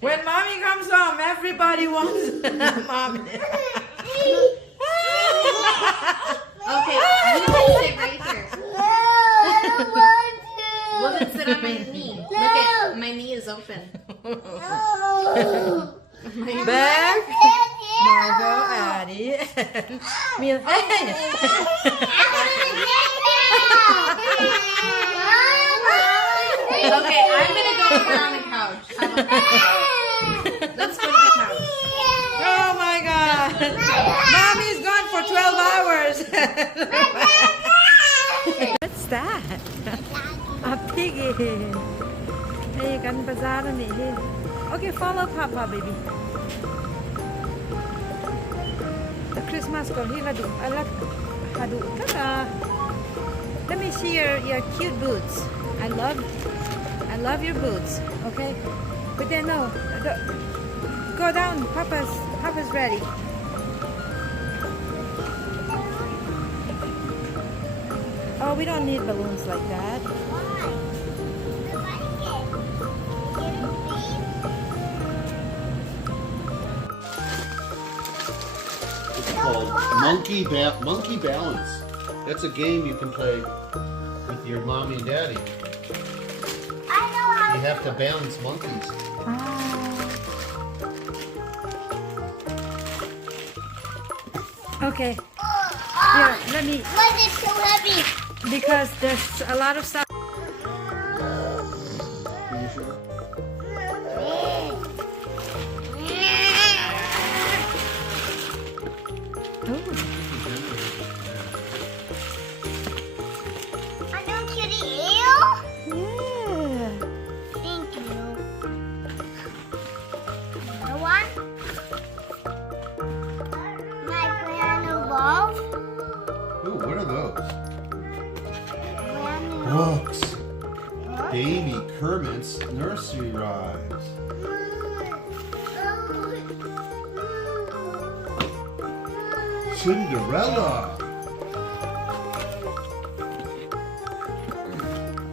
When mommy comes home, everybody wants mommy. Okay, you can sit right here. Well, then sit on my knee. Look at my knee is open. Back, Margot, Addie, and Mila. Okay, I'm gonna go over on the couch. How about that? Let's go to the couch. Oh my God! Mommy's gone for 12 hours. What's that? A piggy. Hey, kan bazaar ni. Okay, follow Papa, baby. The Christmas call here. Let me see your cute boots. I love your boots. Okay, but then no, go down. Papa's ready. Oh, we don't need balloons like that. It's called Monkey Balance. That's a game you can play with your mommy and daddy. You have to balance monkeys. Okay. Here, let me. Why is it so heavy? Because there's a lot of stuff. Are you sure? I don't get it, ew. Yeah. Thank you. Another one? My piano balls. Ooh, what are those? Piano. Books. Baby Kermit's nursery rhymes. Cinderella.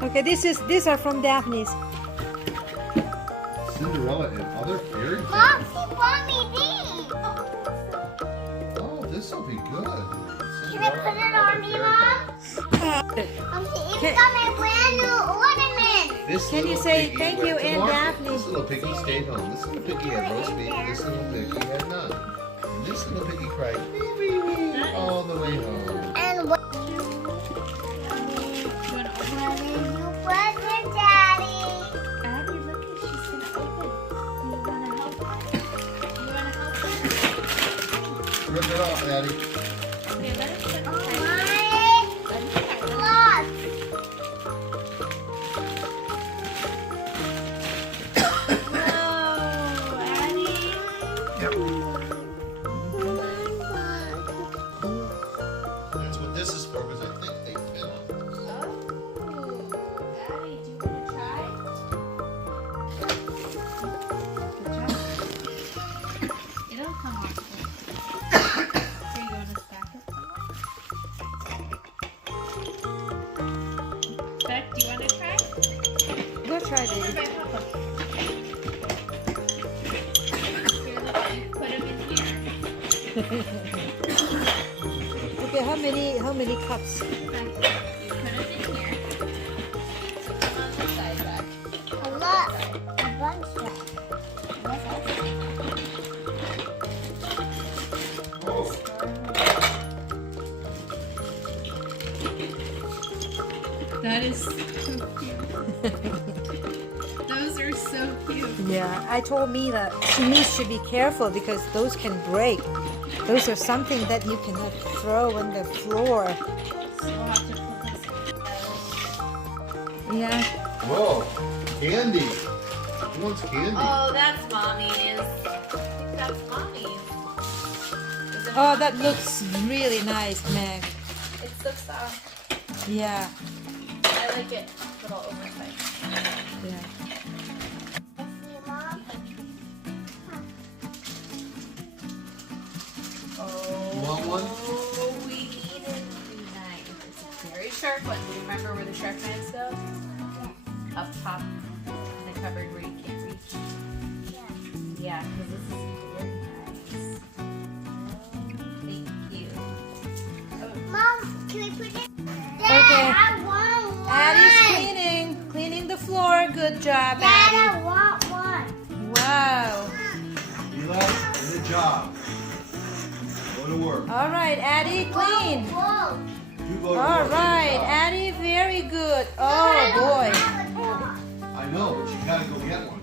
Okay, these are from Daphne's. Cinderella and other fairy tales. Mom, she bought me these. Oh, this will be good. Can I put it on me, Mom? Even got my brand new ornament. Can you say thank you, Aunt Daphne? This little piggy stayed home. This little piggy had roast beef. This little piggy had none. And this little piggy cried wee, wee, wee, all the way home. And what did you present, Daddy? Abby, look at she's gonna open. You wanna help her? You wanna help her? Rip it off, Daddy. Okay, let us put it Oh, aside. my Let me try. look. Whoa, Addie. That's what this is for, because I think they fit on. Oh, Addie, do you wanna try? Good job. It'll come off. Here, you wanna stack it somewhere? Beck, do you wanna try? Go try, Over baby. by Papa. Here, look, you put 'em in here. Okay, how many cups? Back. You put 'em in here. Come on this side, Beck. A lot. A bunch of. That is so cute. Those are so cute. Yeah, I told Mila she should be careful because those can break. Those are something that you cannot throw on the floor. So we'll have to put this Yeah. Whoa, candy. Who wants candy? Oh, that's mommy's. I think that's mommy's. Is it Oh, that looks really nice, Meg. It's so soft. Yeah. I like it. A little oversized. Yeah. You want one? Oh, we need a knife. It's a very sharp one. Do you remember where the sharp knives go? Up top in the cupboard where you can't reach. good job, Dad, Addie. I want one. Wow. Mila, good job. Go to work. All right, Addie, clean. Whoa. You go to All work. right, Good job. Addie, very good. Oh boy. I know, but you gotta go get one.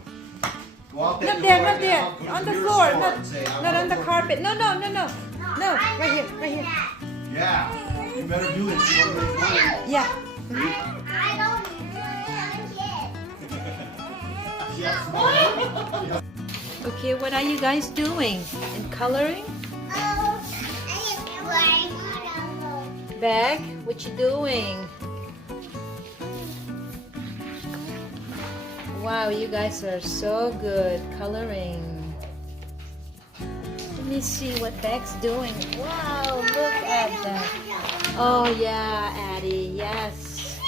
Go out that Not door there, right not there. now, go to On the your floor, store not and say, I not wanna on the work carpet. here. No, no, no, no. No, right here, right here. Yeah, you better do it. If you want to make money. Yeah. I don't need it. Okay, what are you guys doing? In coloring? Bag? What you doing? Wow, you guys are so good coloring. Let me see what Bag's doing. Wow, look at that. Oh yeah, Addie, yes.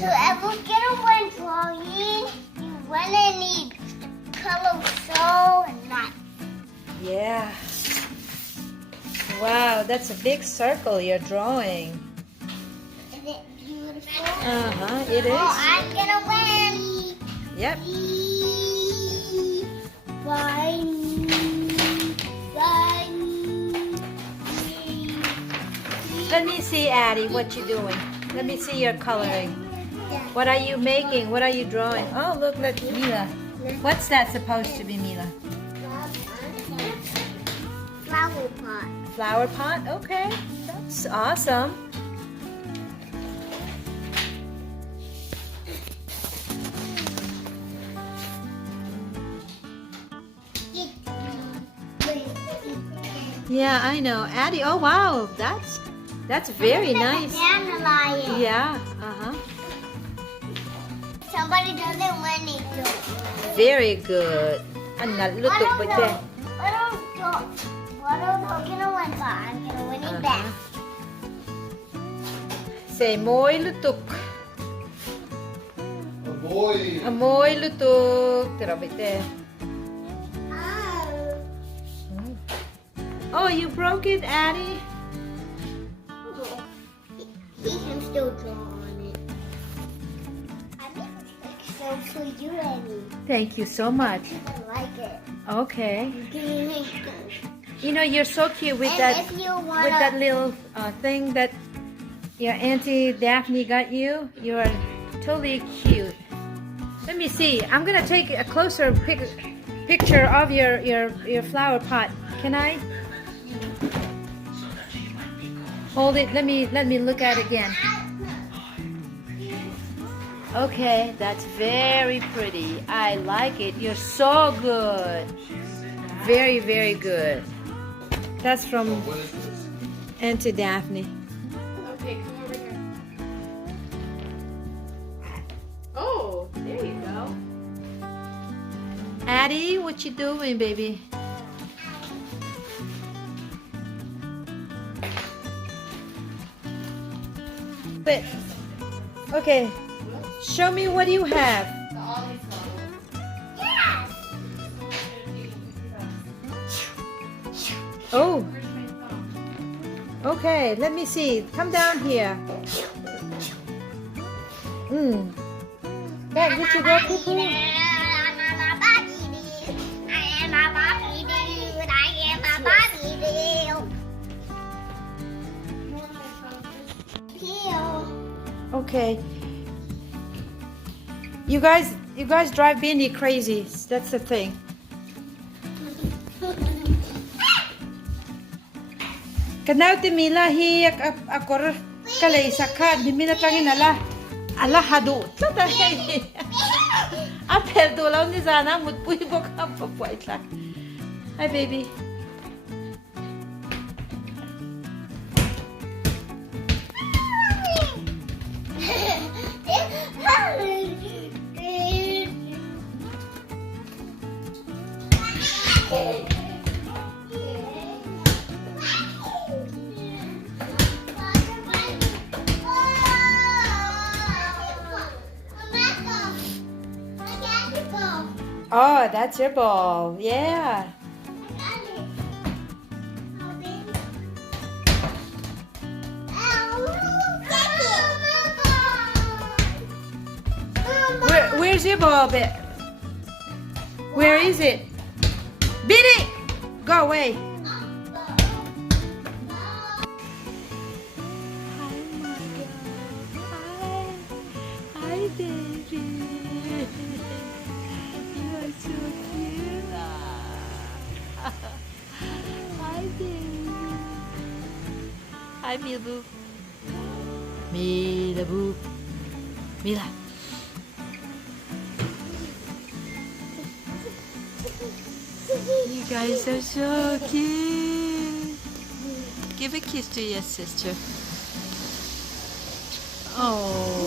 So if we're gonna win drawing, you wanna need color so much. Yeah. Wow, that's a big circle you're drawing. Is it beautiful? Uh-huh, it Oh, is. I'm gonna win. Yep. Let me see, Addie, what you doing. Let me see your coloring. What are you making? What are you drawing? Oh, look, Mila. What's that supposed to be, Mila? Flower pot. Flower pot? Okay, that's awesome. Yeah, I know. Addie, oh wow, that's very nice. Dandelion. Yeah, uh-huh. Somebody doesn't want it to. Very good. Ang nalutok ba dyan? What else I'm gonna win for? I'm gonna win it back. Say, moy lutok. Boy. Amoy lutok. Tirabite. Oh, you broke it, Addie? He can still draw on it. I make it so for you, Annie. Thank you so much. I like it. Okay. You make it. You know, you're so cute with And that if you wanna, with that little thing that your Auntie Daphne got you. You are totally cute. Let me see. I'm gonna take a closer picture of your flower pot. Can I? Hold it. Let me look at it again. Okay, that's very pretty. I like it. You're so good. Very, very good. That's from What is this? Auntie Daphne. Okay, come over here. Oh, there you go. Addie, what you doing, baby? But, okay, show me what you have. The olive flower. yes. Oh, Where's my phone? okay, let me see. Come down here. Bag, did you go poo-poo? Okay. You guys drive Bindi crazy. That's the thing. Kanau ti Mila hi akor kalay sakat di Mila tangin ala hadu. Tada hey. Apel do law ni zana mutpui bokam papuai tla. Hi baby. Oh, that's your ball. Yeah. Where's your ball, Where is it? Biddy! Go away. Hi, baby. You are so cute. Hi, baby. Hi, Mila Boo. Mila Boo. Mila. You guys are so cute. Give a kiss to your sister. Oh.